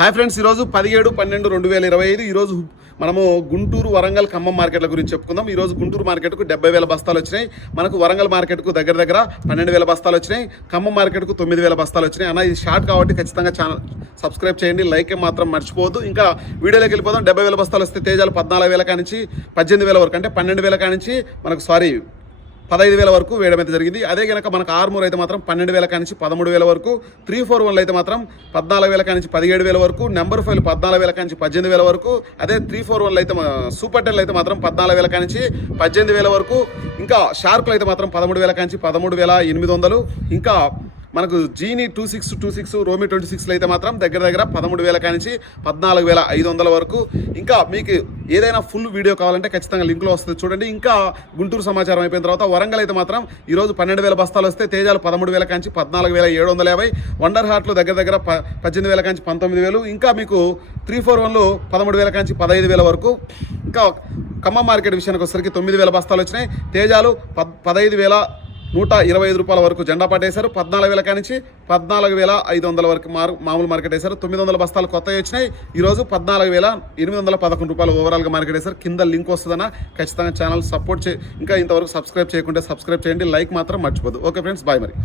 Hi friends, ఈరోజు 17/12/2025 ఈరోజు మనము గుంటూరు, వరంగల్, ఖమ్మం మార్కెట్ల గురించి చెప్పుకుందాం. ఈరోజు గుంటూరు మార్కెట్కు 70,000 బస్తాలు వచ్చినాయి. మనకు వరంగల్ మార్కెట్కు దగ్గర 12,000 బస్తాలు వచ్చినాయి. ఖమ్మం మార్కెట్కు 9,000 బస్తాలు వచ్చినాయి. అన్న ఇది షార్ట్ కాబట్టి ఖచ్చితంగా ఛానల్ సబ్స్క్రైబ్ చేయండి, లైక్ మాత్రం మర్చిపోవద్దు. ఇంకా వీడియోలోకి వెళ్ళిపోదాం. 70,000 బస్తాలు వస్తే తేజాలు 14,000 కానించి 18,000 వరకు, అంటే 12,000 కానించి మనకు 15,000 వరకు వేయడం అయితే జరిగింది. అదే కనుక మనకు ఆర్మూర్ అయితే మాత్రం 12,000 కానించి 13,000 వరకు, 341 అయితే మాత్రం 14,000 కానించి 17,000 వరకు, నెంబర్ 5 14,000 కానించి 18,000 వరకు, అదే 341 అయితే సూపర్ 10 అయితే మాత్రం 14,000 కానించి 18,000 వరకు, ఇంకా షార్కులు అయితే మాత్రం 13,000 కానించి 13,800, ఇంకా మనకు జీనీ 2626 రోమి 26 అయితే మాత్రం దగ్గర 13,000 కానించి 14,500 వరకు. ఇంకా మీకు ఏదైనా ఫుల్ వీడియో కావాలంటే ఖచ్చితంగా లింక్లో వస్తుంది చూడండి. ఇంకా గుంటూరు సమాచారం అయిపోయిన తర్వాత వరంగల్ అయితే మాత్రం ఈరోజు 12,000 బస్తాలు వస్తే తేజాలు 13,000 కానించి 14,750, వండర్ హార్ట్లు దగ్గర 18,000 కానించి 19,000, ఇంకా మీకు 341 13,000 కానించి 15,000 వరకు. ఇంకా ఖమ్మం మార్కెట్ విషయానికి వచ్చేసరికి 9,000 బస్తాలు వచ్చినాయి. తేజాలు 15,125 రూపాయల వరకు జెండా పట్టేశారు. 14,000 కానించి 14,500 వరకు మామూలు మార్కెట్ వేశారు. 900 బస్తాలు కొత్తవి వచ్చినాయి. ఈరోజు 14,811 రూపాయలు ఓవరాల్గా మార్కెట్ వేశారు. కింద లింక్ వస్తుందన్న, ఖచ్చితంగా ఛానల్ సపోర్ట్ ఇంకా ఇంతవరకు సబ్స్క్రైబ్ చేయకుంటే సబ్స్క్రైబ్ చేయండి, లైక్ మాత్రం మర్చిపోదు. ఓకే ఫ్రెండ్స్, బాయ్ మరి.